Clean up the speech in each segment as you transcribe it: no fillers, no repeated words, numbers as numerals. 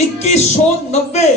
2190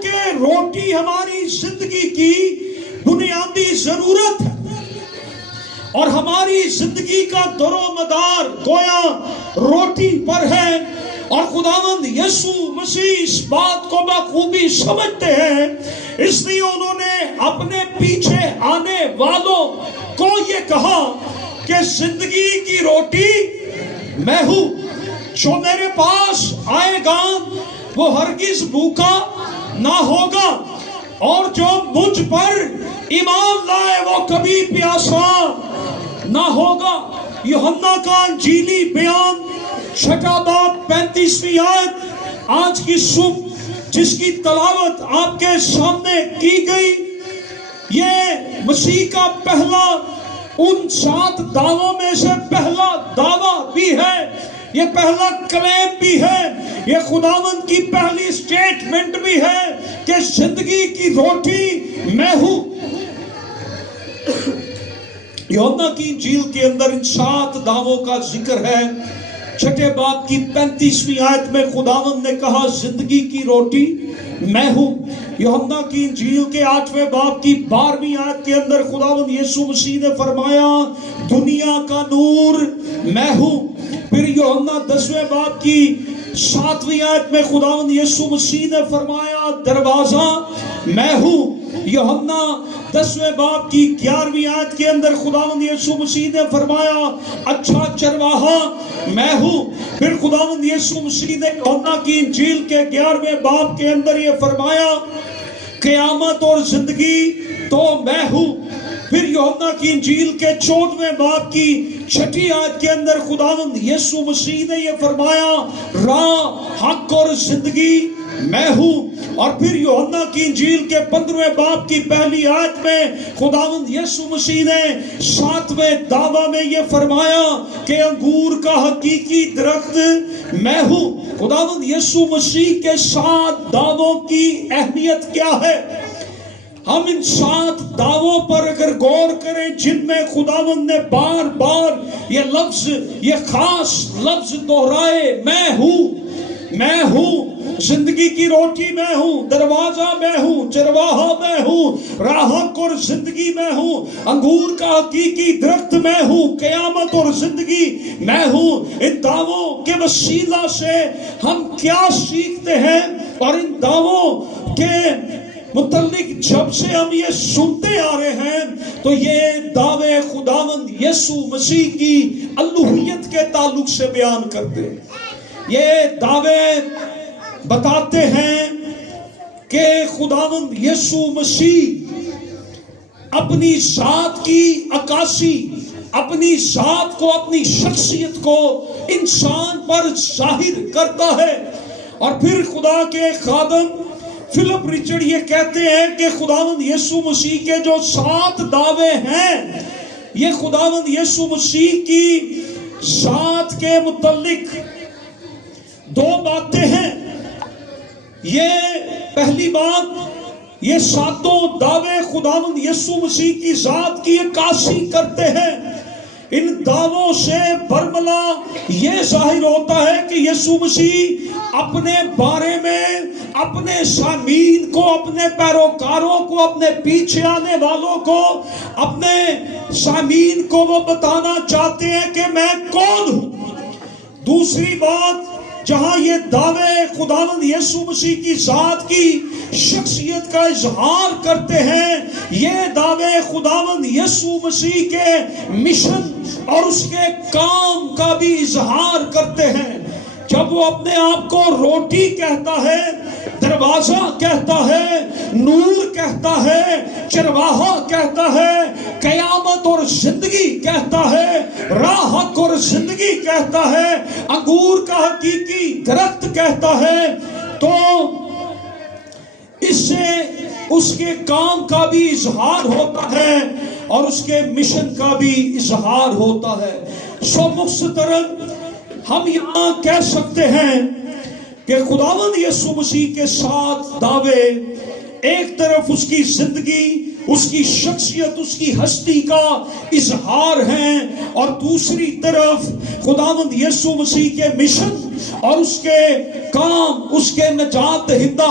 کیونکہ روٹی ہماری زندگی کی بنیادی ضرورت ہے اور ہماری زندگی کا در و مدار گویا روٹی پر ہے، اور خداوند یسوع مسیح اس بات کو بخوبی سمجھتے ہیں، اس لیے انہوں نے اپنے پیچھے آنے والوں کو یہ کہا کہ زندگی کی روٹی میں ہوں، جو میرے پاس آئے گا وہ ہرگز بھوکا نہ ہوگا، اور جو مجھ پر ایمان لائے وہ کبھی پیاسا نہ ہوگا۔ یوحنا کا انجیلی بیان 6 باب 35 آیت آج کی صبح جس کی تلاوت آپ کے سامنے کی گئی، یہ مسیح کا پہلا ان 7 دعووں میں سے پہلا دعویٰ بھی ہے، یہ پہلا کلیم بھی ہے، یہ خداوند کی پہلی سٹیٹمنٹ بھی ہے کہ زندگی کی روٹی میں ہوں۔ یوحنا کی انجیل کے اندر ان 7 دعووں کا ذکر ہے۔ 6 باب کی 35 آیت میں خداوند نے کہا زندگی کی روٹی میں ہوں۔ یوحنا کی انجیل کے 8 باب کی 12 آیت کے اندر خداوند یسوع مسیح نے فرمایا دنیا کا نور میں ہوں۔ پھر یوحنا 10 باب کی 7 آیت میں خداوند یسوع مسیح نے فرمایا دروازہ میں ہوں۔ یوحنا 10 باب کی 11 آیت کے اندر خداوند یسوع مسیح نے فرمایا اچھا چرواہا میں ہوں۔ پھر خداوند یسوع مسیح نے یوحنا کی انجیل کے 11 باب کے اندر یہ فرمایا قیامت اور زندگی تو میں ہوں۔ پھر یوحنا کی انجیل کے 14 باب کی 6 آیت کے اندر خداوند یسوع مسیح نے یہ فرمایا راہ حق اور زندگی میں ہوں۔ اور پھر یوحنا کی انجیل کے 15 باب کی پہلی آیت میں خداوند یسوع مسیح نے 7ویں دعویٰ میں یہ فرمایا کہ انگور کا حقیقی درخت میں ہوں۔ خداوند یسوع مسیح کے 7 دعووں کی اہمیت کیا ہے؟ ہم ان 7 دعووں پر اگر غور کریں جن میں خداوند نے بار بار یہ لفظ، یہ خاص لفظ دہرائے میں ہوں، زندگی کی روٹی میں ہوں، دروازہ میں ہوں، چرواہا میں ہوں، راہ اور زندگی میں ہوں، انگور کا حقیقی درخت میں ہوں، قیامت اور زندگی میں ہوں۔ ان دعووں کے وسیلہ سے ہم کیا سیکھتے ہیں؟ اور ان دعووں کے متعلق جب سے ہم یہ سنتے آ رہے ہیں تو یہ دعوے خداوند یسوع مسیح کی الوہیت کے تعلق سے بیان کرتے ہیں۔ یہ دعوے بتاتے ہیں کہ خداوند یسوع مسیح اپنی ذات کی عکاسی، اپنی ذات کو، اپنی شخصیت کو انسان پر ظاہر کرتا ہے۔ اور پھر خدا کے خادم فلپ رچرڈ یہ کہتے ہیں کہ خداوند یسوع مسیح کے جو 7 دعوے ہیں یہ خداوند یسوع مسیح کی ذات کے متعلق 2 باتیں ہیں۔ یہ پہلی بات، یہ 7 دعوے خداوند یسوع مسیح کی ذات کی عکاسی کرتے ہیں۔ ان دعووں سے برملا یہ ظاہر ہوتا ہے کہ یسوع مسیح اپنے بارے میں اپنے سامعین کو، اپنے پیروکاروں کو، اپنے پیچھے آنے والوں کو، اپنے سامعین کو وہ بتانا چاہتے ہیں کہ میں کون ہوں۔ دوسری بات، جہاں یہ دعوے خداوند یسوع مسیح کی ذات کی شخصیت کا اظہار کرتے ہیں، یہ دعوے خداوند یسوع مسیح کے مشن اور اس کے کام کا بھی اظہار کرتے ہیں۔ جب وہ اپنے آپ کو روٹی کہتا ہے، دروازہ کہتا ہے، نور کہتا ہے، چرواہا کہتا ہے، قیامت اور زندگی کہتا ہے، راہ حق اور زندگی کہتا ہے، انگور کا حقیقی درخت کہتا ہے، تو اس سے اس کے کام کا بھی اظہار ہوتا ہے اور اس کے مشن کا بھی اظہار ہوتا ہے۔ سو مختصراً ہم یہاں کہہ سکتے ہیں کہ خداوند یسوع مسیح کے 7 دعوے ایک طرف اس کی زندگی، اس کی شخصیت، اس کی ہستی کا اظہار ہیں، اور دوسری طرف خداوند یسوع مسیح کے مشن اور اس کے کام، اس کے نجات دہندہ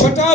6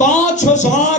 5000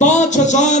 5000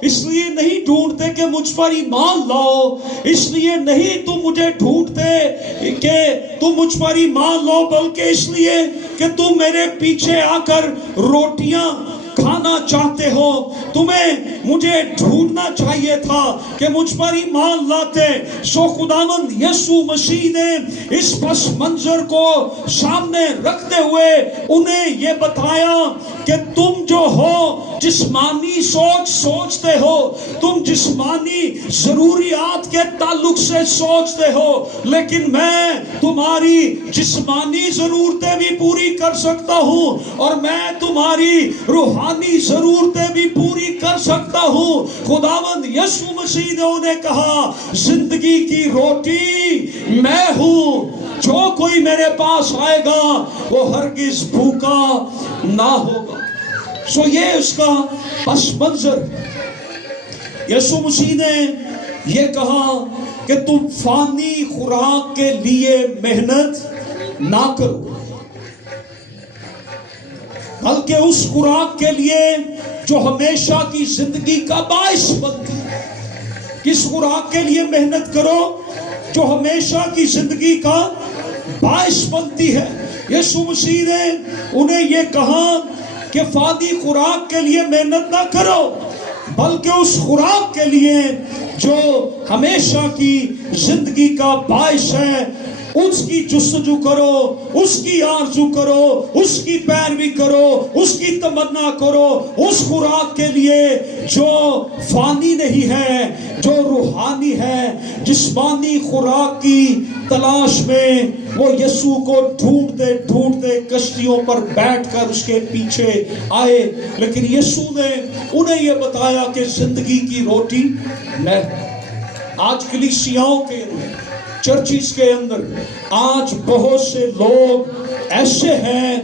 اس لیے نہیں ڈھونڈتے کہ مجھ پر ایمان لاؤ، اس لیے نہیں تم مجھے ڈھونڈتے کہ تم مجھ پر ایمان لاؤ، بلکہ اس لیے کہ تم میرے پیچھے آ کر روٹیاں کھانا چاہتے ہو۔ تمہیں مجھے ڈھونڈنا چاہیے تھا کہ مجھ پر ایمان لاتے۔ سو خداوند یسوع مسیح نے اس پس منظر کو سامنے رکھتے ہوئے انہیں یہ بتایا کہ تم جو ہو جسمانی سوچ سوچتے ہو، تم جسمانی ضروریات کے تعلق سے سوچتے ہو، لیکن میں تمہاری جسمانی ضرورتیں بھی پوری کر سکتا ہوں، اور میں تمہاری روحانی ضرورتیں بھی پوری کر سکتا ہوں۔ خداوند یسوع مسیح نے انہیں کہا، زندگی کی روٹی میں ہوں، جو کوئی میرے پاس آئے گا وہ ہرگز بھوکا نہ ہوگا۔ سو یہ اس کا پس منظر۔ یسوع مسیح نے یہ کہا کہ تم فانی خوراک کے لیے محنت نہ کرو، بلکہ اس خوراک کے لیے جو ہمیشہ کی زندگی کا باعث بنتی ہے۔ کس خوراک کے لیے محنت کرو؟ جو ہمیشہ کی زندگی کا باعث بنتی ہے۔ یسوع مسیح نے انہیں یہ کہا کہ فانی خوراک کے لیے محنت نہ کرو، بلکہ اس خوراک کے لیے جو ہمیشہ کی زندگی کا باعث ہے، اس کی جستجو کرو، اس کی آرزو کرو، اس کی پیروی کرو، اس کی تمنا کرو، اس خوراک کے لیے جو فانی نہیں ہے، جو روحانی ہے۔ جسمانی خوراک کی تلاش میں وہ یسوع کو ڈھونڈتے ڈھونڈتے کشتیوں پر بیٹھ کر اس کے پیچھے آئے، لیکن یسوع نے انہیں یہ بتایا کہ زندگی کی روٹی میں۔ آج کلیسیاؤں کے چرچز کے اندر آج بہت سے لوگ ایسے ہیں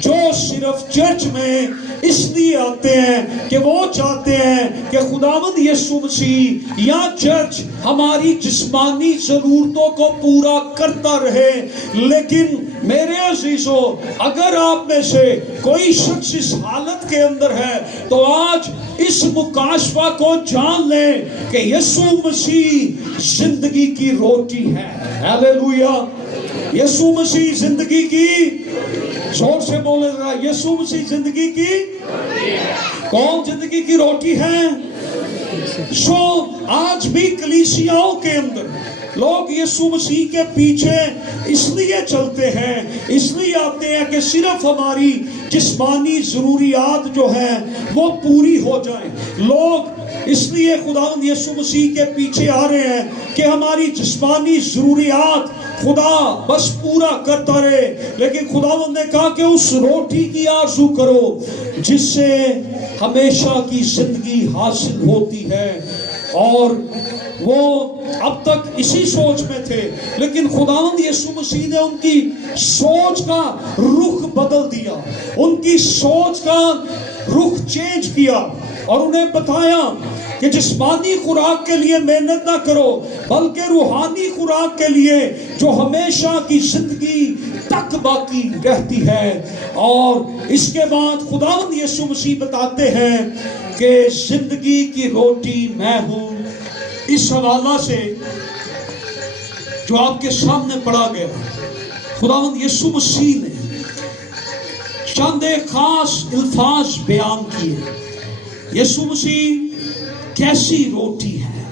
جو صرف چرچ میں اس لیے آتے ہیں کہ وہ چاہتے ہیں کہ خداوند یسوع مسیح یا چرچ ہماری جسمانی ضرورتوں کو پورا کرتا رہے۔ لیکن میرے عزیزو، اگر آپ میں سے کوئی شخص اس حالت کے اندر ہے تو آج اس مکاشفہ کو جان لیں کہ یسوع مسیح زندگی کی روٹی ہے۔ ہیلیلویا! یسوع مسیح زندگی کی، زور سے بولے ذرا، یسوع مسیح زندگی کی کون زندگی کی روٹی ہے؟ سو آج بھی کلیسیاؤں کے اندر لوگ یسوع مسیح کے پیچھے اس لیے چلتے ہیں، اس لیے آتے ہیں کہ صرف ہماری جسمانی ضروریات جو ہیں وہ پوری ہو جائیں۔ لوگ اس لیے خداوند یسوع مسیح کے پیچھے آ رہے ہیں کہ ہماری جسمانی ضروریات خدا بس پورا کرتا رہے، لیکن خداوند نے کہا کہ اس روٹی کی آرزو کرو جس سے ہمیشہ کی زندگی حاصل ہوتی ہے۔ اور وہ اب تک اسی سوچ میں تھے، لیکن خداوند یسوع مسیح نے ان کی سوچ کا رخ بدل دیا، ان کی سوچ کا رخ چینج کیا اور انہیں بتایا کہ جسمانی خوراک کے لیے محنت نہ کرو، بلکہ روحانی خوراک کے لیے جو ہمیشہ کی زندگی تک باقی رہتی ہے۔ اور اس کے بعد خداوند یسوع مسیح بتاتے ہیں کہ زندگی کی روٹی میں ہوں۔ اس حوالہ سے جو آپ کے سامنے پڑھا گیا، خداوند یسوع مسیح نے چند خاص الفاظ بیان کیے۔ یسوع مسیح کیسی روٹی ہے؟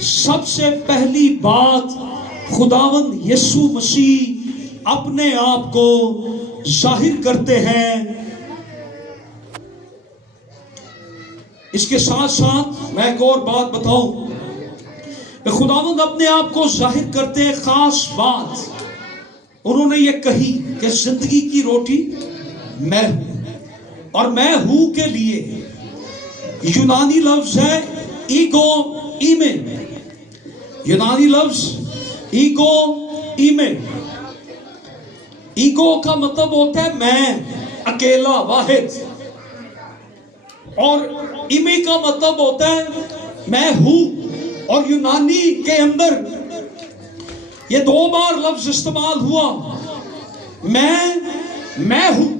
سب سے پہلی بات، خداوند یسوع مسیح اپنے آپ کو ظاہر کرتے ہیں۔ اس کے ساتھ ساتھ میں ایک اور بات بتاؤں کہ خداوند اپنے آپ کو ظاہر کرتے ہیں خاص بات۔ انہوں نے یہ کہی کہ زندگی کی روٹی میں ہوں، اور میں ہوں کے لیے یونانی لفظ ہے ایگو ایمے۔ یونانی لفظ ایگو ایمے، ایگو کا مطلب ہوتا ہے میں، اکیلا، واحد، اور ایمے کا مطلب ہوتا ہے میں ہوں۔ اور یونانی کے اندر یہ دو بار لفظ استعمال ہوا، میں ہوں۔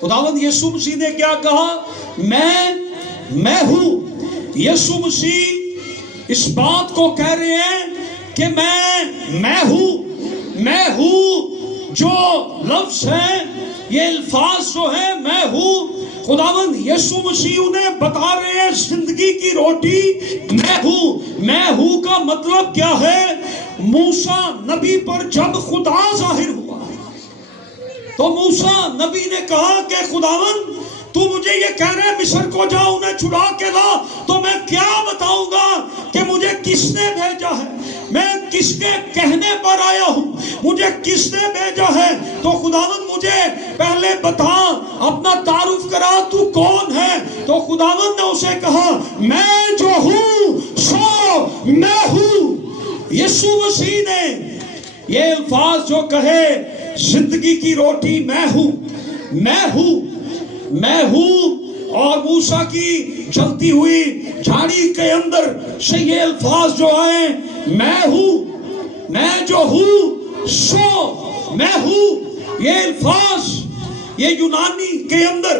خداوند یسوع مسیح نے کیا کہا؟ میں ہوں۔ یسوع مسیح اس بات کو کہہ رہے ہیں کہ میں ہوں جو لفظ ہے، یہ الفاظ جو ہے میں ہوں، خداوند یسوع مسیح انہیں بتا رہے ہیں زندگی کی روٹی میں ہوں کا مطلب کیا ہے؟ موسیٰ نبی پر جب خدا ظاہر ہوا تو موسیٰ نبی نے کہا کہ خداوند تو مجھے یہ کہہ رہے مصر کو جا انہیں چھڑا کے لا، تو میں کیا بتاؤں گا کہ مجھے کس نے بھیجا ہے، میں کس کے کہنے پر آیا ہوں، مجھے کس نے بھیجا ہے؟ تو خداوند مجھے پہلے بتا، اپنا تعارف کرا، تو کون ہے؟ تو خداوند نے اسے کہا میں جو ہوں سو میں ہوں۔ یسوع مسیح نے یہ الفاظ جو کہے زندگی کی روٹی میں ہوں، اور موسیٰ کی جلتی ہوئی جھاڑی کے اندر سے یہ الفاظ جو آئے میں جو ہوں سو میں ہوں، یہ الفاظ یہ یونانی کے اندر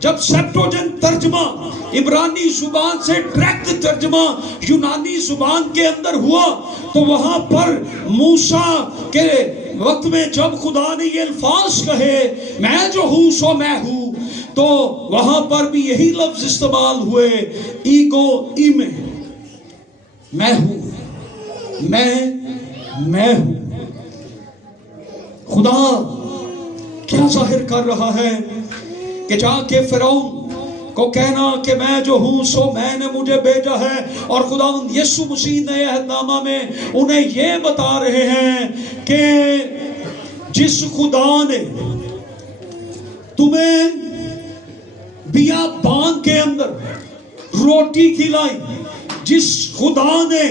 جب سیپٹوجن ترجمہ عبرانی زبان سے ڈائریکٹ ترجمہ یونانی زبان کے اندر ہوا، تو وہاں پر موسیٰ کے وقت میں جب خدا نے یہ الفاظ کہے میں جو ہوں سو میں ہوں، تو وہاں پر بھی یہی لفظ استعمال ہوئے ایگو ایمے، میں ہوں، میں ہوں۔ خدا کیا ظاہر کر رہا ہے کہ جا کے فرعون کو کہنا کہ میں جو ہوں سو میں نے مجھے بھیجا ہے، اور خداوند یسوع مسیح نئے عہد نامہ میں انہیں یہ بتا رہے ہیں کہ جس خدا نے تمہیں بیابان کے اندر روٹی کھلائی، جس خدا نے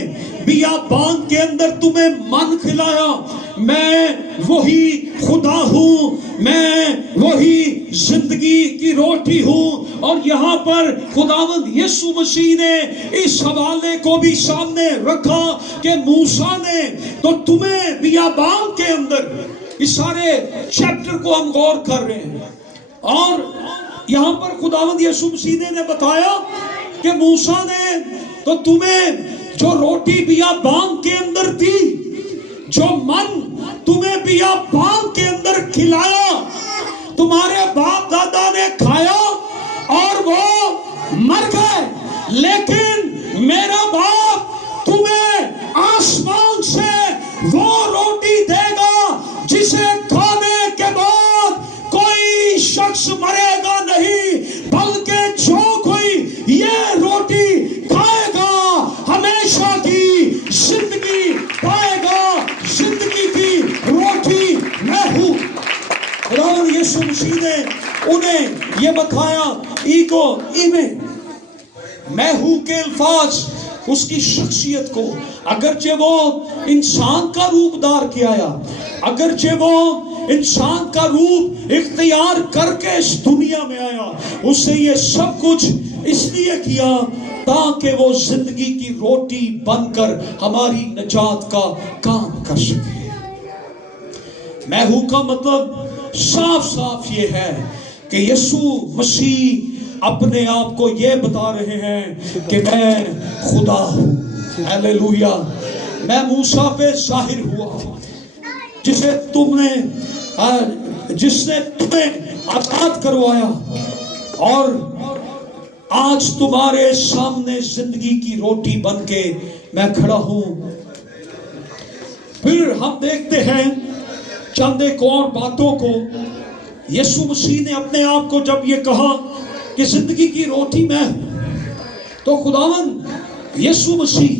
بیابان کے اندر تمہیں من کھلایا، میں وہی خدا ہوں، میں وہی زندگی کی روٹی ہوں۔ اور یہاں پر خداوند یسوع مسیح نے اس حوالے کو بھی سامنے رکھا کہ موسیٰ نے تو تمہیں بیابان کے اندر، اس سارے چیپٹر کو ہم غور کر رہے ہیں، اور یہاں پر خداوند یسوع مسیح نے بتایا کہ موسیٰ نے تو تمہیں جو روٹی بیابان کے اندر دی، جو من تمہیں بیابان کے اندر کھلایا، تمہارے باپ دادا نے کھایا اور وہ مر گئے، لیکن میرا باپ تمہیں آسمان سے وہ روٹی دے گا جسے کھانے کے بعد کوئی شخص مرے گا نہیں، بلکہ جو کوئی یہ روٹی کھائے گا ہمیشہ کی زندگی پائے گا۔ زندگی کی روٹی میں ہوں۔ خداوند یسوع مسیح نے انہیں یہ بتایا ایگو ایمے، میں ہوں کے الفاظ اس کی شخصیت کو، اگرچہ وہ انسان کا روپ دار کے آیا، اگرچہ وہ انسان کا روپ اختیار کر کے اس دنیا میں آیا، اس سے یہ سب کچھ اس لیے کیا تاکہ وہ زندگی کی روٹی بن کر ہماری نجات کا کام کر سکے۔ میں ہوں کا مطلب صاف صاف یہ ہے کہ یسوع مسیح اپنے آپ کو یہ بتا رہے ہیں کہ میں خدا ہوں۔ ہیلیلویا۔ میں موسیٰ پہ ظاہر ہوا، جس نے تمہیں آزاد کروایا، اور آج تمہارے سامنے زندگی کی روٹی بن کے میں کھڑا ہوں۔ پھر ہم دیکھتے ہیں چند ایک اور باتوں کو۔ یسوع مسیح نے اپنے آپ کو جب یہ کہا کہ زندگی کی روٹی میں ہوں، تو خداوند یسوع مسیح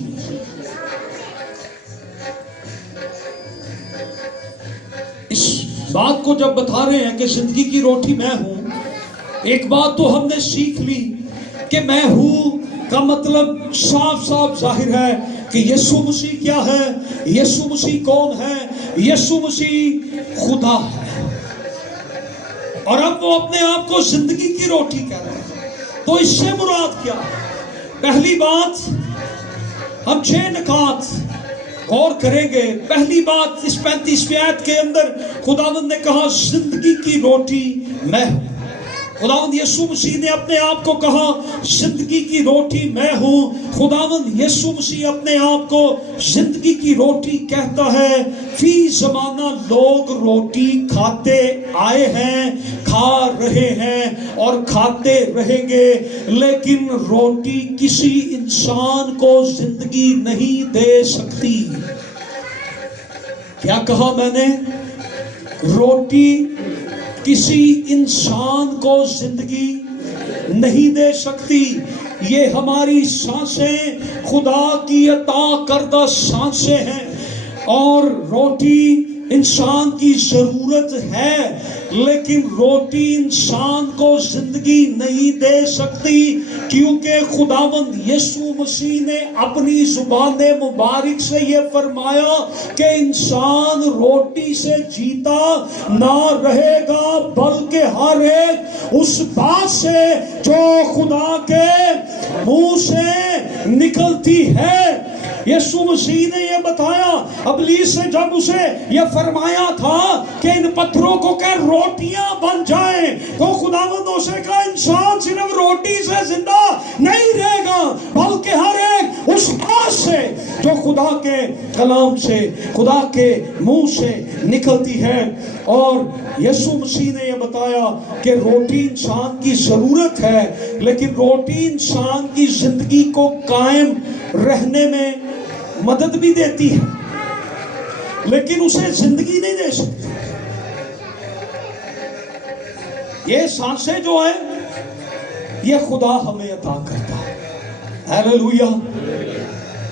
اس بات کو جب بتا رہے ہیں کہ زندگی کی روٹی میں ہوں، ایک بات تو ہم نے سیکھ لی کہ میں ہوں کا مطلب صاف صاف ظاہر ہے کہ یسوع مسیح کیا ہے، یسوع مسیح کون ہے؟ یسوع مسیح خدا ہے، اور اب وہ اپنے آپ کو زندگی کی روٹی کہہ رہے ہیں۔ تو اس سے مراد کیا ہے؟ پہلی بات، ہم 6 نکات غور کریں گے۔ پہلی بات، اس 35ویں آیت کے اندر خداوند نے کہا زندگی کی روٹی میں ہوں۔ خداوند یسوع مسیح نے اپنے آپ کو کہا زندگی کی روٹی میں ہوں. خداوند یسوع مسیح اپنے آپ کو زندگی کی روٹی کہتا ہے. فی زمانہ لوگ روٹی کھاتے آئے ہیں, کھا رہے ہیں اور کھاتے رہیں گے, لیکن روٹی کسی انسان کو زندگی نہیں دے سکتی. کیا کہا میں نے؟ روٹی کسی انسان کو زندگی نہیں دے سکتی. یہ ہماری سانسیں خدا کی عطا کردہ سانسیں ہیں, اور روٹی انسان کی ضرورت ہے, لیکن روٹی انسان کو زندگی نہیں دے سکتی, کیونکہ خداوند یسوع مسیح نے اپنی زبان مبارک سے یہ فرمایا کہ انسان روٹی سے جیتا نہ رہے گا, بلکہ ہر ایک اس بات سے جو خدا کے منہ سے نکلتی ہے. یسوع مسیح نے یہ بتایا ابلیس سے جب اسے یہ فرمایا تھا کہ ان پتھروں کو کہ روٹیاں بن جائیں, تو خداوند اسے کہا انسان صرف روٹی سے زندہ نہیں رہے گا, بلکہ ہر ایک اس بات سے جو خدا کے کلام سے, خدا کے منہ سے نکلتی ہے. اور یسوع مسیح نے یہ بتایا کہ روٹی انسان کی ضرورت ہے, لیکن روٹی انسان کی زندگی کو قائم رہنے میں مدد بھی دیتی ہے, لیکن اسے زندگی نہیں دے سکتی. یہ سانسیں جو ہیں یہ خدا ہمیں عطا کرتا ہے. ہیلیلویا.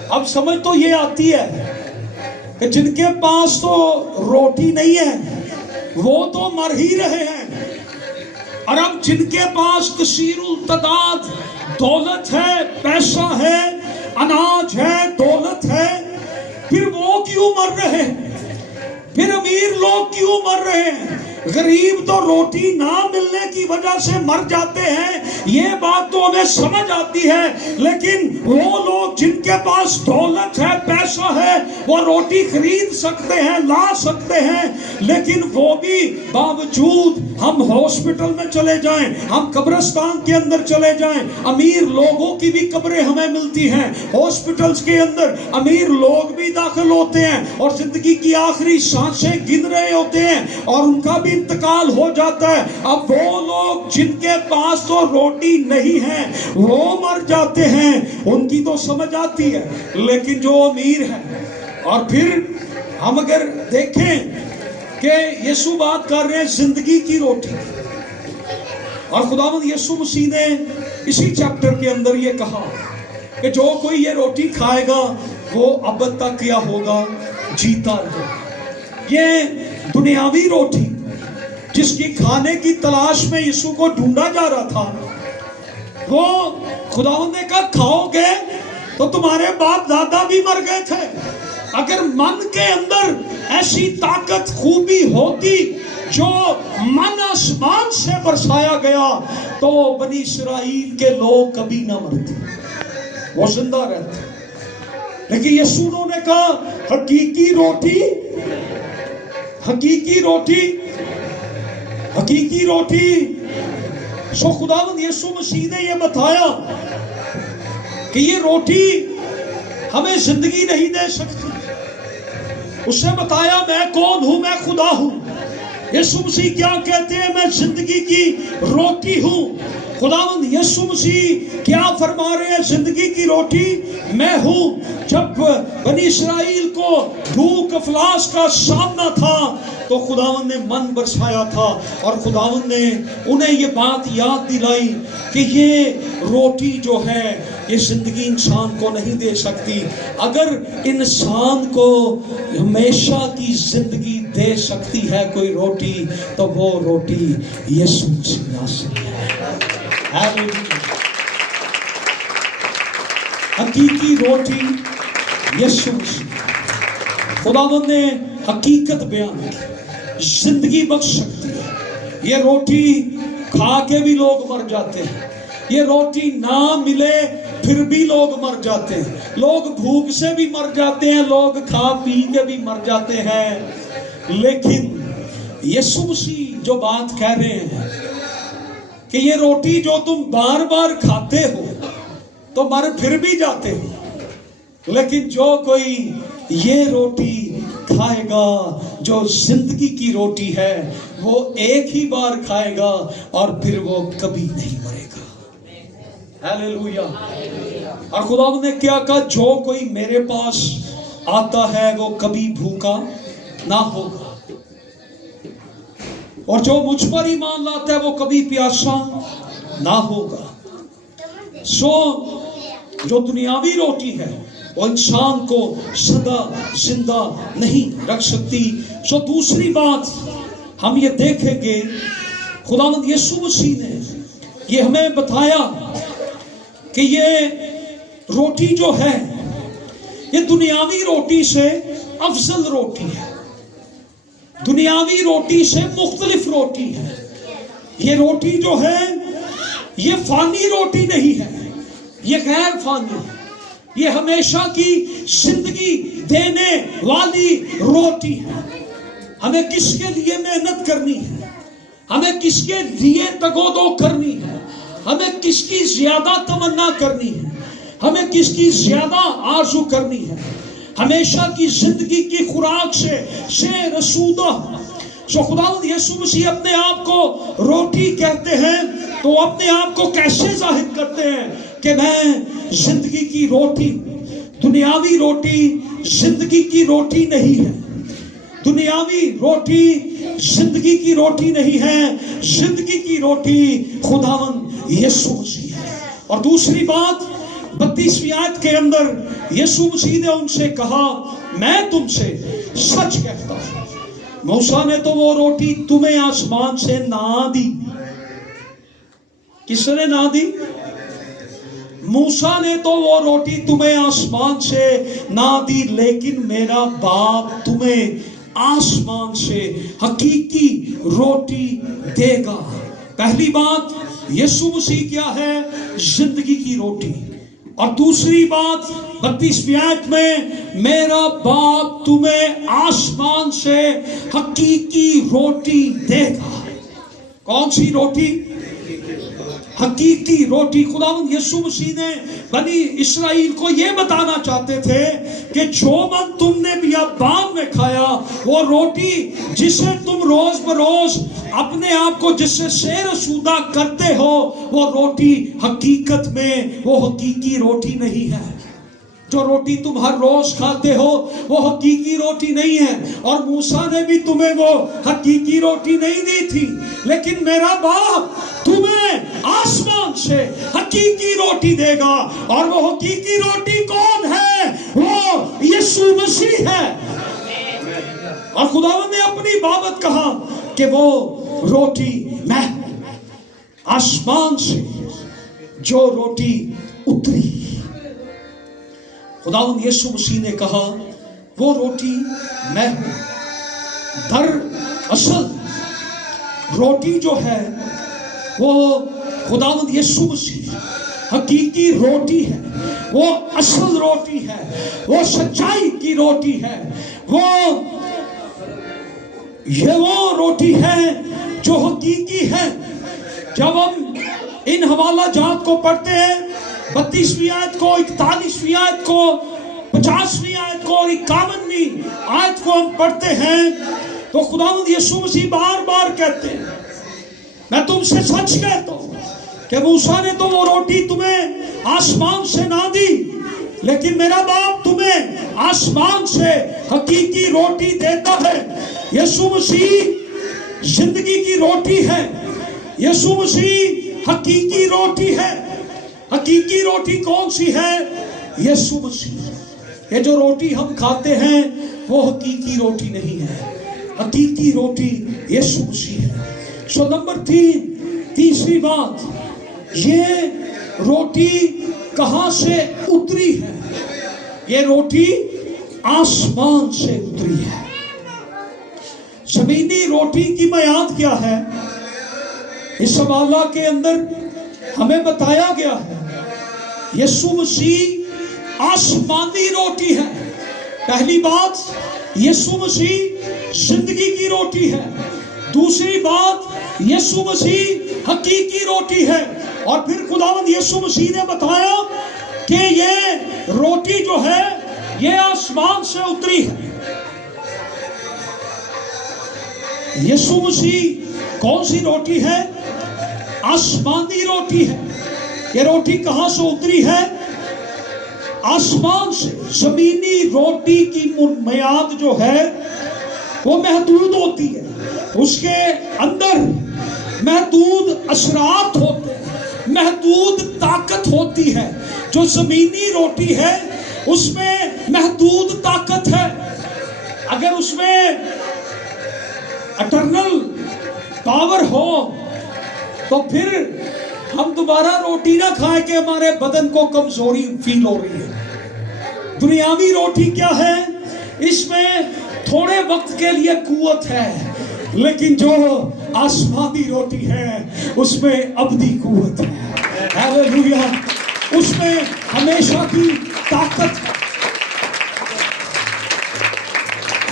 اب سمجھ تو یہ آتی ہے کہ جن کے پاس تو روٹی نہیں ہے وہ تو مر ہی رہے ہیں, اور اب جن کے پاس کثیر التعداد دولت ہے, پیسہ ہے, اناج ہے, دولت ہے, پھر وہ کیوں مر رہے ہیں؟ پھر امیر لوگ کیوں مر رہے ہیں؟ غریب تو روٹی نہ ملنے کی وجہ سے مر جاتے ہیں, یہ بات تو ہمیں سمجھ آتی ہے, لیکن وہ لوگ جن کے پاس دولت ہے, پیسہ ہے, وہ روٹی خرید سکتے ہیں, لا سکتے ہیں, لیکن وہ بھی باوجود ہم ہاسپٹل میں چلے جائیں, ہم قبرستان کے اندر چلے جائیں, امیر لوگوں کی بھی قبریں ہمیں ملتی ہیں, ہاسپٹلز کے اندر امیر لوگ بھی داخل ہوتے ہیں اور زندگی کی آخری سانسیں گن رہے ہوتے ہیں, اور ان کا بھی انتقال ہو جاتا ہے. اب وہ لوگ جن کے پاس تو روٹی نہیں ہے وہ مر جاتے ہیں, ان کی تو سمجھ آتی ہے, لیکن جو امیر ہے. اور پھر ہم اگر دیکھیں کہ یسوع بات کر رہے ہیں زندگی کی روٹی, اور خداوند یسوع مسیح نے اسی چیپٹر کے اندر یہ کہا کہ جو کوئی یہ روٹی کھائے گا وہ ابد تک کیا ہوگا, جیتا رہے. یہ دنیاوی روٹی جس کی کھانے کی تلاش میں یسوع کو ڈھونڈا جا رہا تھا, وہ خداوند نے کہا کھاؤ گے تو تمہارے باپ دادا بھی مر گئے تھے. اگر من کے اندر ایسی طاقت خوبی ہوتی جو من آسمان سے برسایا گیا, تو بنی اسرائیل کے لوگ کبھی نہ مرتے, وہ زندہ رہتے. لیکن یسوع نے کہا حقیقی روٹی, حقیقی روٹی, حقیقی روٹی. سو خداوند یسوع مسیح نے یہ بتایا کہ یہ روٹی ہمیں زندگی نہیں دے سکتی. اس نے بتایا میں کون ہوں, میں خدا ہوں. یسوع مسیح کیا کہتے ہیں؟ میں زندگی کی روٹی ہوں. خداوند یسوع مسیح کیا فرما رہے ہیں؟ زندگی کی روٹی میں ہوں. جب بنی اسرائیل کو بھوک افلاس کا سامنا تھا تو خداوند نے من برسایا تھا, اور خداوند نے انہیں یہ بات یاد دلائی کہ یہ روٹی جو ہے یہ زندگی انسان کو نہیں دے سکتی. اگر انسان کو ہمیشہ کی زندگی دے سکتی ہے کوئی روٹی, تو وہ روٹی یسوع مسیح ناصری ہے. حقیقی روٹی یسوع مسیح. خداوند نے حقیقت بیان کی, زندگی بخش سکتی ہے. یہ روٹی کھا کے بھی لوگ مر جاتے ہیں, یہ روٹی نہ ملے پھر بھی لوگ مر جاتے ہیں, لوگ بھوک سے بھی مر جاتے ہیں, لوگ کھا پی کے بھی مر جاتے ہیں. لیکن یسوع مسیح جو بات کہہ رہے ہیں کہ یہ روٹی جو تم بار بار کھاتے ہو تو مر پھر بھی جاتے ہو، لیکن جو کوئی یہ روٹی کھائے گا جو زندگی کی روٹی ہے وہ ایک ہی بار کھائے گا اور پھر وہ کبھی نہیں مرے گا۔ ہیلیلویا۔ اور خدا نے کیا کہا؟ جو کوئی میرے پاس آتا ہے وہ کبھی بھوکا نہ ہوگا، اور جو مجھ پر ایمان لاتا ہے وہ کبھی پیاسا نہ ہوگا۔ سو جو دنیاوی روٹی ہے وہ انسان کو سدا زندہ نہیں رکھ سکتی۔ سو دوسری بات ہم یہ دیکھیں گے، خداوند یسوع مسیح نے یہ ہمیں بتایا کہ یہ روٹی جو ہے یہ دنیاوی روٹی سے افضل روٹی ہے، دنیاوی روٹی سے مختلف روٹی ہے۔ یہ روٹی جو ہے یہ فانی روٹی نہیں ہے، یہ غیر فانی ہے، یہ ہمیشہ کی زندگی دینے والی روٹی ہے۔ ہمیں کس کے لیے محنت کرنی ہے، ہمیں کس کے لیے تگودو کرنی ہے، ہمیں کس کی زیادہ تمنا کرنی ہے، ہمیں کس کی زیادہ آرزو کرنی ہے، ہمیشہ کی زندگی کی خوراک سے رسودہ۔ سو خداوند یسوع مسیح اپنے آپ کو روٹی کہتے ہیں تو وہ اپنے آپ کو کیسے ظاہر کرتے ہیں کہ میں زندگی کی روٹی۔ دنیاوی روٹی زندگی کی روٹی نہیں ہے، دنیاوی روٹی زندگی کی روٹی نہیں ہے، زندگی کی روٹی خداوند یسوع مسیح ہے۔ اور دوسری بات 32ویں آیت کے اندر یسوع مسیح نے ان سے کہا، میں تم سے سچ کہتا ہوں موسیٰ نے تو وہ روٹی تمہیں آسمان سے نہ دی۔ کس نے نہ دی؟ موسیٰ نے تو وہ روٹی تمہیں آسمان سے نہ دی، لیکن میرا باپ تمہیں آسمان سے حقیقی روٹی دے گا۔ پہلی بات یسوع مسیح کیا ہے؟ زندگی کی روٹی۔ اور دوسری بات 32ویں آیت میں، میرا باپ تمہیں آسمان سے حقیقی روٹی دے گا۔ کون سی روٹی؟ حقیقی روٹی۔ خداوند یسوع مسیح نے بنی اسرائیل کو یہ بتانا چاہتے تھے کہ جو من تم نے بیابان میں کھایا، وہ روٹی جسے تم روز بروز اپنے آپ کو جس سے سیر سودہ کرتے ہو، وہ روٹی حقیقت میں وہ حقیقی روٹی نہیں ہے۔ جو روٹی تم ہر روز کھاتے ہو وہ حقیقی روٹی نہیں ہے، اور موسیٰ نے بھی تمہیں وہ حقیقی روٹی نہیں دی تھی، لیکن میرا باپ تمہیں آسمان سے حقیقی روٹی دے گا۔ اور وہ حقیقی روٹی کون ہے؟ وہ یسوع مسیح ہے۔ اور خداوند نے اپنی بابت کہا کہ وہ روٹی میں آسمان سے جو روٹی اتری، خداوند یسوع مسیح نے کہا وہ روٹی میں ہوں۔ در اصل روٹی جو ہے وہ خداوند یسوع مسیح حقیقی روٹی ہے، وہ اصل روٹی ہے، وہ سچائی کی روٹی ہے، یہ وہ روٹی ہے جو حقیقی ہے۔ جب ہم ان حوالہ جات کو پڑھتے ہیں، 32ویں آیت کو، 41ویں آیت کو، 50ویں آیت کو اور 51ویں آیت کو ہم پڑھتے ہیں تو خداوند یسوع مسیح بار بار کہتے ہیں، میں تم سے سچ کہتا ہوں کہ موسیٰ نے تو وہ روٹی تمہیں آسمان سے نہ دی، لیکن میرا باپ تمہیں آسمان سے حقیقی روٹی دیتا ہے۔ یسوع مسیح زندگی کی روٹی ہے، یسوع مسیح حقیقی روٹی ہے۔ حقیقی روٹی کون سی ہے؟ یسوع مسیح۔ یہ جو روٹی ہم کھاتے ہیں وہ حقیقی روٹی نہیں ہے، حقیقی روٹی یسوع مسیح ہے۔ سو نمبر 3، تیسری بات، یہ روٹی کہاں سے اتری ہے؟ یہ روٹی آسمان سے اتری ہے۔ زمینی روٹی کی میعاد کیا ہے؟ اس حوالہ کے اندر ہمیں بتایا گیا ہے یسوع مسیح آسمانی روٹی ہے۔ پہلی بات، یسوع مسیح زندگی کی روٹی ہے۔ دوسری بات، یسوع مسیح حقیقی روٹی ہے. اور پھر خداوند یسوع مسیح نے بتایا کہ یہ روٹی جو ہے یہ آسمان سے اتری ہے. یسوع مسیح کون سی روٹی ہے؟ آسمانی روٹی ہے. یہ روٹی کہاں سے اتری ہے؟ آسمان سے. زمینی روٹی کی میعاد جو ہے وہ محدود ہوتی ہے، اس کے اندر محدود اثرات ہوتے ہیں، محدود طاقت ہوتی ہے. جو زمینی روٹی ہے اس میں محدود طاقت ہے. اگر اس میں اٹرنل پاور ہو تو پھر ہم دوبارہ روٹی نہ کھائیں کہ ہمارے بدن کو کمزوری فیل ہو رہی ہے. دنیاوی روٹی کیا ہے؟ اس میں تھوڑے وقت کے لیے قوت ہے، لیکن جو آسمانی روٹی ہے اس میں ابدی قوت ہے. ہاللیلویا. اس میں ہمیشہ کی طاقت.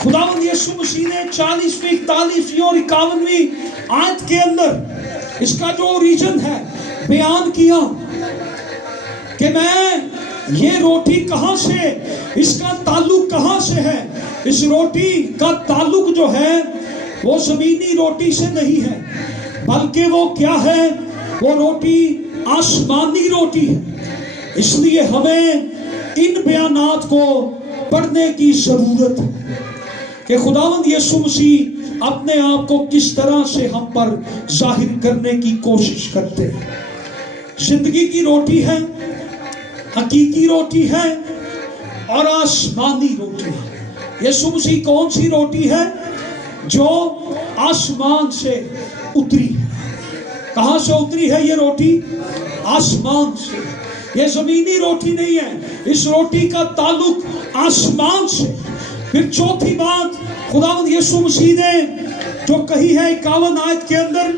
خداوند یسوع مسیح نے 40ویں 41ویں اور 51ویں آیت کے اندر اس کا جو اوریجن ہے بیان کیا کہ میں یہ روٹی کہاں سے، اس کا تعلق کہاں سے ہے. اس روٹی کا تعلق جو ہے وہ زمینی روٹی سے نہیں ہے، بلکہ وہ کیا ہے؟ وہ روٹی آسمانی روٹی ہے. اس لیے ہمیں ان بیانات کو پڑھنے کی ضرورت ہے کہ خداوند یسوع مسیح اپنے آپ کو کس طرح سے ہم پر ظاہر کرنے کی کوشش کرتے ہیں. زندگی کی روٹی ہے، حقیقی روٹی ہے اور آسمانی روٹی ہے. یسوع مسیح کون سی روٹی ہے؟ جو آسمان سے اتری ہے. کہاں سے اتری ہے یہ روٹی؟ آسمان سے. یہ زمینی روٹی نہیں ہے، اس روٹی کا تعلق آسمان سے. پھر چوتھی بات خداوند یسوع مسیح نے جو کہی ہے 51 آیت کے اندر،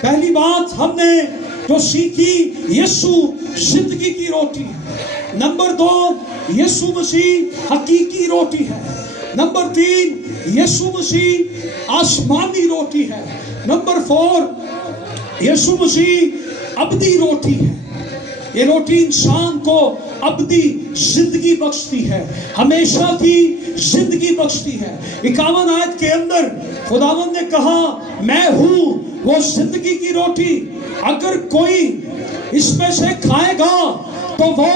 پہلی بات ہم نے جو سیکھی، یسوع زندگی کی روٹی ہے. نمبر 2، یسوع مسیح حقیقی روٹی ہے. نمبر 3، یسوع مسیح آسمانی روٹی ہے. نمبر 4، یسوع مسیح ابدی روٹی ہے. یہ روٹی انسان کو ابدی زندگی بخشتی ہے، ہمیشہ کی زندگی بخشتی ہے. 51 آیت کے اندر خداوند نے کہا میں ہوں وہ زندگی کی روٹی، اگر کوئی اس میں سے کھائے گا تو وہ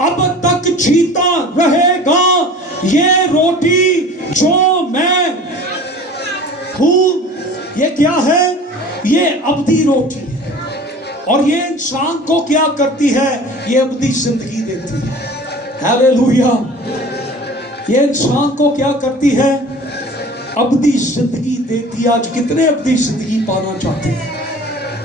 اب تک جیتا رہے گا. یہ روٹی جو میں ہوں یہ کیا ہے؟ یہ ابدی روٹی ہے. اور یہ انسان کو کیا کرتی ہے؟ یہ ابدی زندگی دیتی ہے. ہاللیلویا. یہ انسان کو کیا کرتی ہے؟ ابدی زندگی دیتی ہے. آج کتنے ابدی زندگی پانا چاہتے ہیں؟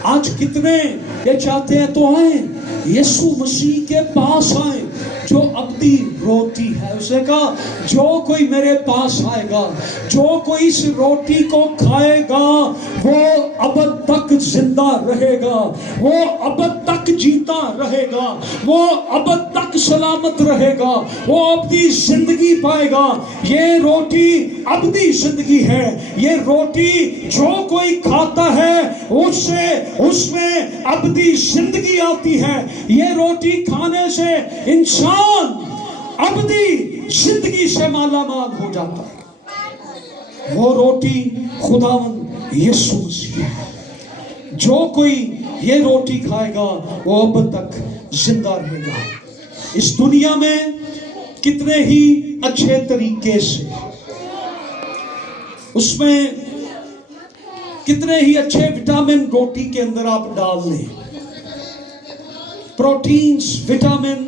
آج کتنے یہ چاہتے ہیں؟ تو آئیں یسوع مسیح کے پاس آئیں جو ابدی روٹی ہے. اسے کہا جو کوئی میرے پاس آئے گا، جو کوئی اس روٹی کو کھائے گا وہ ابد تک زندہ رہے گا، وہ ابد تک جیتا رہے گا، وہ ابد تک سلامت رہے گا، وہ ابدی زندگی پائے گا. یہ روٹی ابدی زندگی ہے. یہ روٹی جو کوئی کھاتا ہے اس میں ابدی زندگی آتی ہے. یہ روٹی کھانے سے انسان ابدی زندگی سے مالا مال ہو جاتا ہے. وہ روٹی خداوند یسوع مسیح ہے. جو کوئی یہ روٹی کھائے گا وہ اب تک زندہ رہے گا. اس دنیا میں کتنے ہی اچھے طریقے سے، اس میں کتنے ہی اچھے وٹامن روٹی کے اندر آپ ڈال لیں، پروٹینز، وٹامن.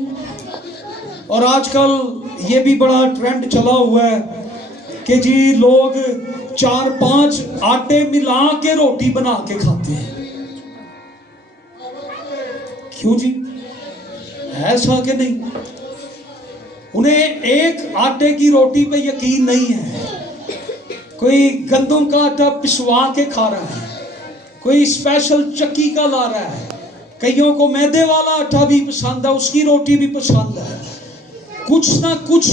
اور آج کل یہ بھی بڑا ٹرینڈ چلا ہوا ہے کہ جی لوگ 4-5 آٹے ملا کے روٹی بنا کے کھاتے ہیں. کیوں جی؟ ایسا کہ نہیں؟ انہیں ایک آٹے کی روٹی پہ یقین نہیں ہے. کوئی گندم کا آٹا پسوا کے کھا رہا ہے، کوئی اسپیشل چکی کا لا رہا ہے، کئیوں کو میدے والا آٹا بھی پسند ہے، اس کی روٹی بھی پسند ہے. کچھ نہ کچھ.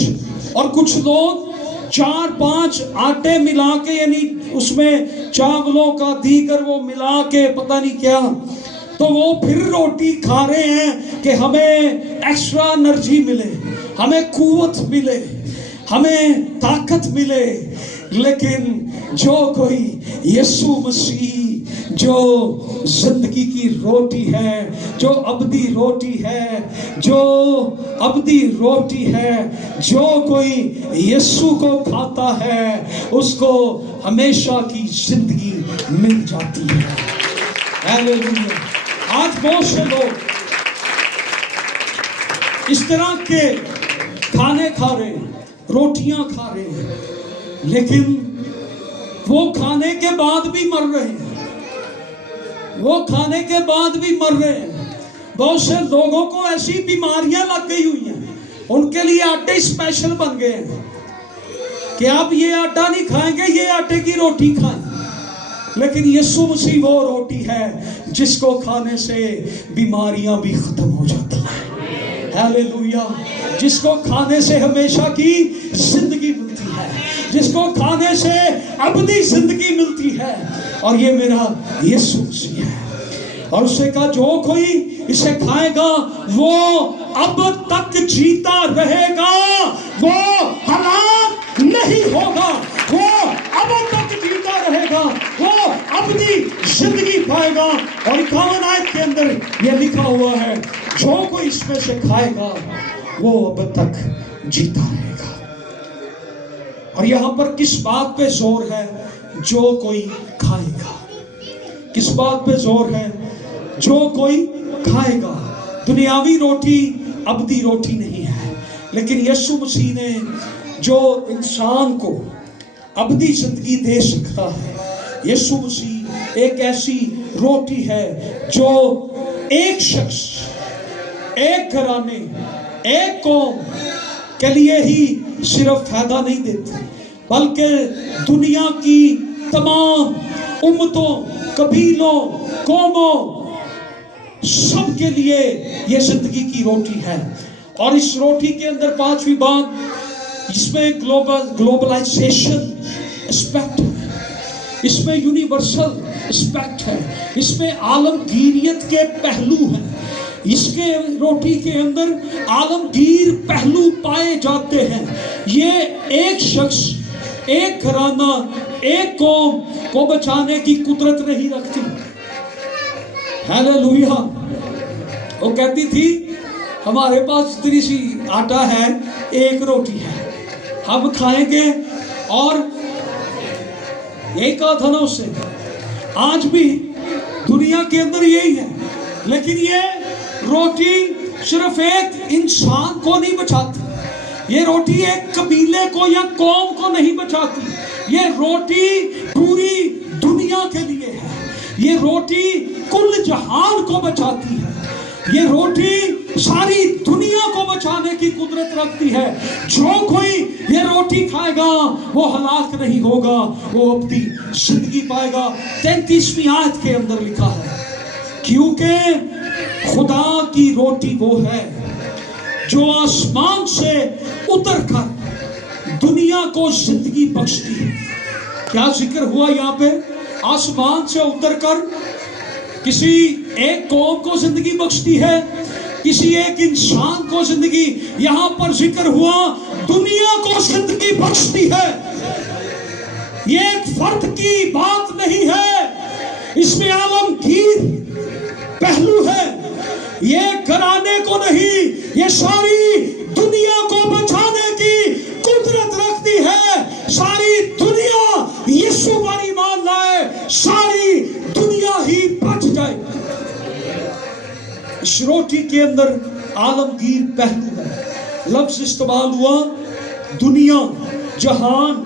اور کچھ لوگ 4-5 آٹے ملا کے یعنی اس میں چاولوں کا دیگر وہ ملا کے پتہ نہیں کیا، تو وہ پھر روٹی کھا رہے ہیں کہ ہمیں ایکسٹرا انرجی ملے، ہمیں قوت ملے، ہمیں طاقت ملے. لیکن جو کوئی یسوع مسیح جو زندگی کی روٹی ہے، جو ابدی روٹی ہے، جو ابدی روٹی ہے، جو کوئی یسوع کو کھاتا ہے اس کو ہمیشہ کی زندگی مل جاتی ہے. ہیلیلویا. آج بہت سے لوگ اس طرح کے کھانے کھا رہے ہیں، روٹیاں کھا رہے ہیں، لیکن وہ کھانے کے بعد بھی مر رہے ہیں، وہ کھانے کے بعد بھی مر رہے ہیں. بہت سے لوگوں کو ایسی بیماریاں لگ گئی ہوئی ہیں، ان کے لیے آٹے اسپیشل بن گئے ہیں کہ آپ یہ آٹا نہیں کھائیں گے، یہ آٹے کی روٹی کھائیں. لیکن یسوع مسیح وہ روٹی ہے جس کو کھانے سے بیماریاں بھی ختم ہو جاتی ہیں. ہیلیلویا. جس کو کھانے سے ہمیشہ کی زندگی ملتی ہے، جس کو کھانے سے ابدی زندگی ملتی ہے، اور یہ میرا یسوع مسیح ہے. اور اس نے کہا جو کوئی اسے کھائے گا وہ اب تک جیتا رہے گا، وہ ہلاک نہیں ہوگا، وہ اب تک جیتا رہے گا، وہ ابدی زندگی پائے گا. اور 51 آیت کے اندر یہ لکھا ہوا ہے جو کوئی اس میں سے کھائے گا وہ اب تک جیتا رہے گا. اور یہاں پر کس بات پہ زور ہے؟ جو کوئی کھائے گا. کس بات پہ زور ہے؟ جو کوئی کھائے گا. دنیاوی روٹی ابدی روٹی نہیں ہے، لیکن یسوع مسیح نے جو انسان کو ابدی زندگی دے سکتا ہے، یسوع مسیح ایک ایسی روٹی ہے جو ایک شخص، ایک گھرانے، ایک قوم کے لیے ہی صرف فائدہ نہیں دیتی، بلکہ دنیا کی تمام امتوں، قبیلوں، قوموں، سب کے لیے یہ زندگی کی روٹی ہے. اور اس روٹی کے اندر 5ویں بات، اس میں گلوبلائزیشن اسپیکٹ ہے، اس میں یونیورسل اسپیکٹ ہے، اس میں عالمگیریت کے پہلو ہیں. اس کے روٹی کے اندر عالمگیر پہلو پائے جاتے ہیں. یہ ایک شخص، ایک گھرانہ، ایک قوم کو بچانے کی قدرت نہیں رکھتی. ہیلیلویا. وہ کہتی تھی ہمارے پاس اتنی سی آٹا ہے، ایک روٹی ہے، ہم کھائیں گے. اور یہی کہا تھا نا اس سے، آج بھی دنیا کے اندر یہی ہے. لیکن یہ روٹی صرف ایک انسان کو نہیں بچاتی، یہ روٹی ایک قبیلے کو یا قوم کو نہیں بچاتی، یہ روٹی پوری دنیا کے لیے ہے. یہ روٹی کل جہان کو بچاتی ہے. یہ روٹی ساری دنیا کو بچانے کی قدرت رکھتی ہے. جو کوئی یہ روٹی کھائے گا وہ ہلاک نہیں ہوگا، وہ ابدی زندگی پائے گا. 33ویں آیت کے اندر لکھا ہے کیونکہ خدا کی روٹی وہ ہے جو آسمان سے اتر کر دنیا کو زندگی بخشتی ہے. کیا ذکر ہوا یہاں پہ؟ آسمان سے اتر کر کسی ایک قوم کو زندگی بخشتی ہے، کسی ایک انسان کو زندگی. یہاں پر ذکر ہوا دنیا کو زندگی بخشتی ہے. یہ ایک فرد کی بات نہیں ہے، اس میں عالمگیر پہلو ہے. یہ گھرانے کو نہیں، یہ ساری دنیا کو بچانے کی قدرت رکھتی ہے. ساری دنیا یسوع پر ایمان لائے، ساری دنیا ہی بچ جائے. اس روٹی کے اندر عالمگیر پہلو ہے. لفظ استعمال ہوا دنیا، جہان،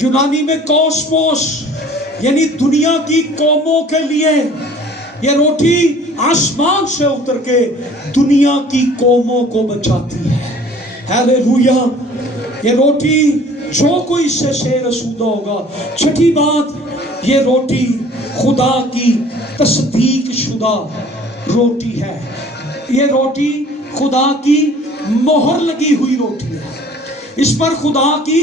یونانی میں کوسموس، یعنی دنیا کی قوموں کے لیے. یہ روٹی آسمان سے اتر کے دنیا کی قوموں کو بچاتی ہے. ہیلیلویا. یہ روٹی جو کوئی اس سے سیر رسودہ ہوگا. چھٹی بات، یہ روٹی خدا کی تصدیق شدہ روٹی ہے. یہ روٹی خدا کی مہر لگی ہوئی روٹی ہے. اس پر خدا کی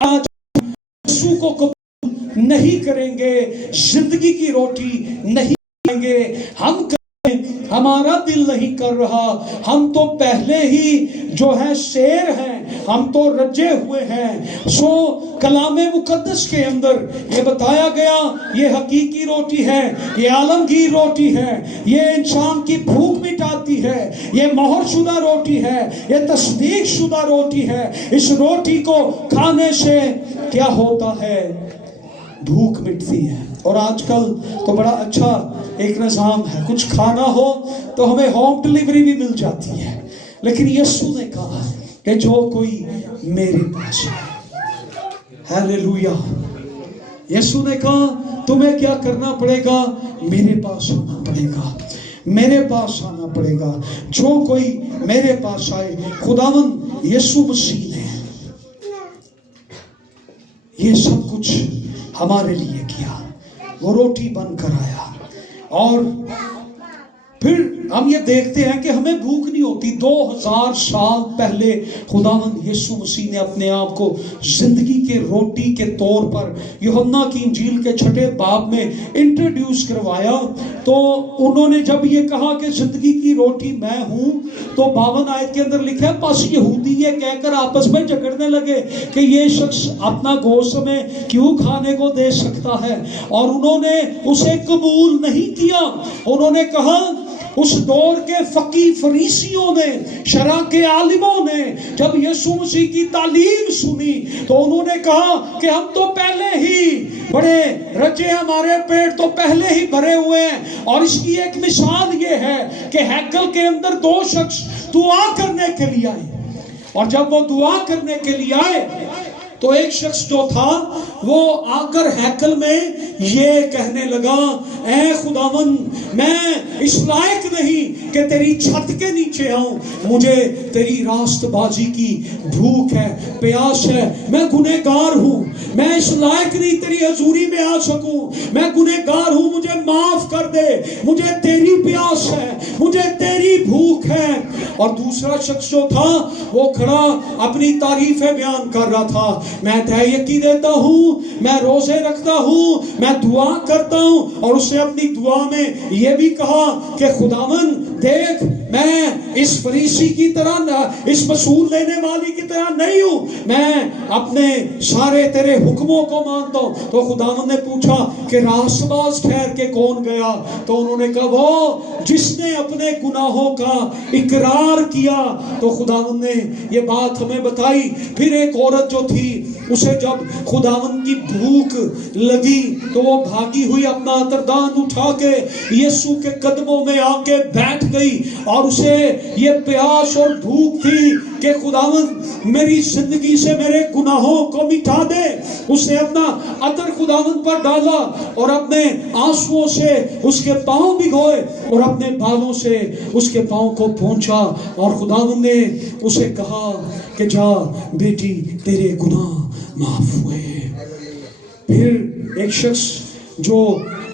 آج یسوع کو قبول نہیں کریں گے، زندگی کی روٹی نہیں کھائیں گے، ہم ہمارا دل نہیں کر رہا، ہم تو پہلے ہی جو ہے شیر ہیں، ہم تو رجے ہوئے ہیں۔ سو کلام مقدس کے اندر یہ بتایا گیا، یہ حقیقی روٹی ہے، یہ عالمگیر روٹی ہے، یہ انسان کی بھوک مٹاتی ہے، یہ مہر شدہ روٹی ہے، یہ تصدیق شدہ روٹی ہے۔ اس روٹی کو کھانے سے کیا ہوتا ہے؟ بھوک مٹتی ہے۔ اور آج کل تو بڑا اچھا ایک نظام ہے، کچھ کھانا ہو تو ہمیں ہوم ڈیلیوری بھی مل جاتی ہے، لیکن یسوع نے کہا کہ جو کوئی میرے پاس ہے، ہیلیلویا، یسوع نے کہا تمہیں کیا کرنا پڑے گا؟ میرے پاس آنا پڑے گا، میرے پاس آنا پڑے گا۔ جو کوئی میرے پاس آئے، خداوند یسوع مسیح نے یہ سب کچھ ہمارے لیے کیا، وہ روٹی بن کر آیا۔ اور پھر ہم یہ دیکھتے ہیں کہ ہمیں بھوک نہیں ہوتی۔ 2000 سال پہلے خداوند یسوع مسیح نے اپنے آپ کو زندگی کے روٹی کے طور پر یوحنا کی انجیل کے 6 باب میں انٹروڈیوس کروایا۔ تو انہوں نے جب یہ کہا کہ زندگی کی روٹی میں ہوں، تو 52 آیت کے اندر لکھا ہے، پس یہودی یہ کہہ کر آپس میں جھگڑنے لگے کہ یہ شخص اپنا گوشت ہمیں کیوں کھانے کو دے سکتا ہے، اور انہوں نے اسے قبول نہیں کیا۔ انہوں نے کہا، اس دور کے فقی فریسیوں نے، شرع کے عالموں نے جب یسوع مسیح کی تعلیم سنی تو انہوں نے کہا کہ ہم تو پہلے ہی بڑے رجے، ہمارے پیٹ تو پہلے ہی بھرے ہوئے ہیں۔ اور اس کی ایک مثال یہ ہے کہ ہیکل کے اندر 2 شخص دعا کرنے کے لیے آئے، اور جب وہ دعا کرنے کے لیے آئے تو ایک شخص جو تھا وہ آ کر ہیکل میں یہ کہنے لگا، اے خداوند، میں اس لائق نہیں کہ تیری چھت کے نیچے آؤں، مجھے تیری راست بازی کی بھوک ہے، پیاس ہے، میں گنہگار ہوں، میں اس لائق نہیں تیری حضوری میں آ سکوں، میں گنہگار ہوں، مجھے معاف کر دے، مجھے تیری پیاس ہے، مجھے تیری بھوک ہے۔ اور دوسرا شخص جو تھا وہ کھڑا اپنی تعریفیں بیان کر رہا تھا، میں تہیکی دیتا ہوں، میں روزے رکھتا ہوں، میں دعا کرتا ہوں۔ اور اس نے اپنی دعا میں یہ بھی کہا کہ خداوند دیکھ، میں اس فریسی کی طرح نہ، اس وصول لینے والی کی طرح نہیں ہوں، میں اپنے سارے تیرے حکموں کو مانتا ہوں۔ تو خداوند نے پوچھا کہ راست باز ٹھہر کے کون گیا؟ تو انہوں نے کہا وہ جس نے اپنے گناہوں کا اقرار کیا۔ تو خداوند نے یہ بات ہمیں بتائی۔ پھر ایک عورت جو تھی، اسے جب خداوند کی بھوک لگی تو وہ بھاگی ہوئی اپنا عطردان اٹھا کے یسوع کے قدموں میں آ کے بیٹھ گئی، اور اسے یہ پیاس اور بھوک تھی کہ خداوند میری زندگی سے میرے گناہوں کو مٹا دے۔ اس نے اپنا عطر خداوند پر ڈالا اور اپنے آنسوؤں سے اس کے پاؤں بھگوئے اور اپنے بالوں سے اس کے پاؤں کو پونچھا، اور خداوند نے اسے کہا کہ جا بیٹی، تیرے گناہ معاف ہوئے۔ پھر ایک شخص جو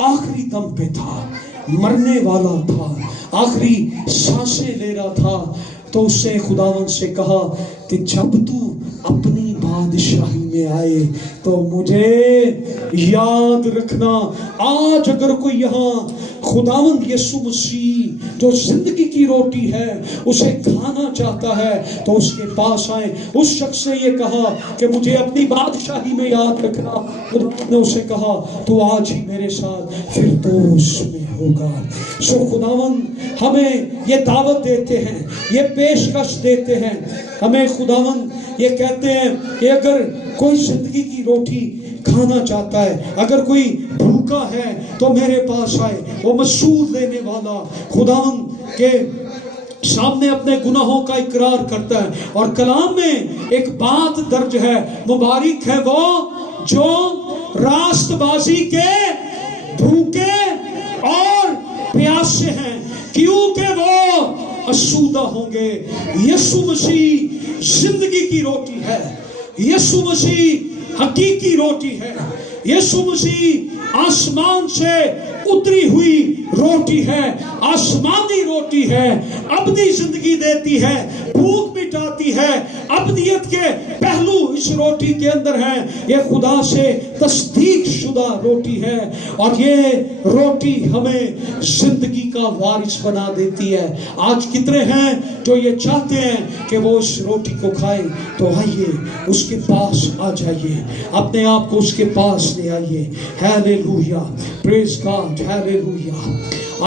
آخری دم پہ تھا، مرنے والا تھا، آخری سانسیں لے رہا تھا، تو اس سے خداوند سے کہا کہ جب تو اپنی بادشاہی میں آئے تو مجھے یاد رکھنا۔ آج اگر کوئی یہاں خداوند یسوع مسیح جو زندگی کی روٹی ہے اسے کھانا چاہتا ہے تو اس کے پاس آئیں۔ اس شخص نے یہ کہا کہ مجھے اپنی بادشاہی میں یاد رکھنا۔ خداوند نے اسے کہا تو آج ہی میرے ساتھ فردوس میں ہوگا۔ سو خداوند ہمیں یہ دعوت دیتے ہیں، یہ پیشکش دیتے ہیں، ہمیں خداوند یہ کہتے ہیں کہ اگر کوئی زندگی کی روٹی کھانا چاہتا ہے، اگر کوئی بھوکا ہے تو میرے پاس آئے۔ وہ مسعود لینے والا خداوند کے سامنے اپنے گناہوں کا اقرار کرتا ہے، اور کلام میں ایک بات درج ہے، مبارک ہے وہ جو راست بازی کے بھوکے اور پیاسے ہیں، کیونکہ وہ آسودہ ہوں گے۔ یسوع مسیح زندگی کی روٹی ہے، یسوع مسیح حقیقی روٹی ہے، یسوع مسیح آسمان سے اتری ہوئی روٹی ہے، آسمانی روٹی ہے، ابدی زندگی دیتی ہے، بھوک مٹاتی جاتی ہے. ابدیت کے پہلو اس روٹی کے اندر ہیں. یہ خدا سے تصدیق شدہ روٹی ہے اور یہ روٹی ہمیں زندگی کا وارث بنا دیتی ہے. آج کتنے ہیں جو یہ چاہتے ہیں کہ وہ اس روٹی کو کھائیں؟ تو آئیے اس کے پاس آ جائیے, اپنے آپ کو اس کے پاس لے آئیے. ہیلیلویا, پریز گاڈ, ہیلیلویا.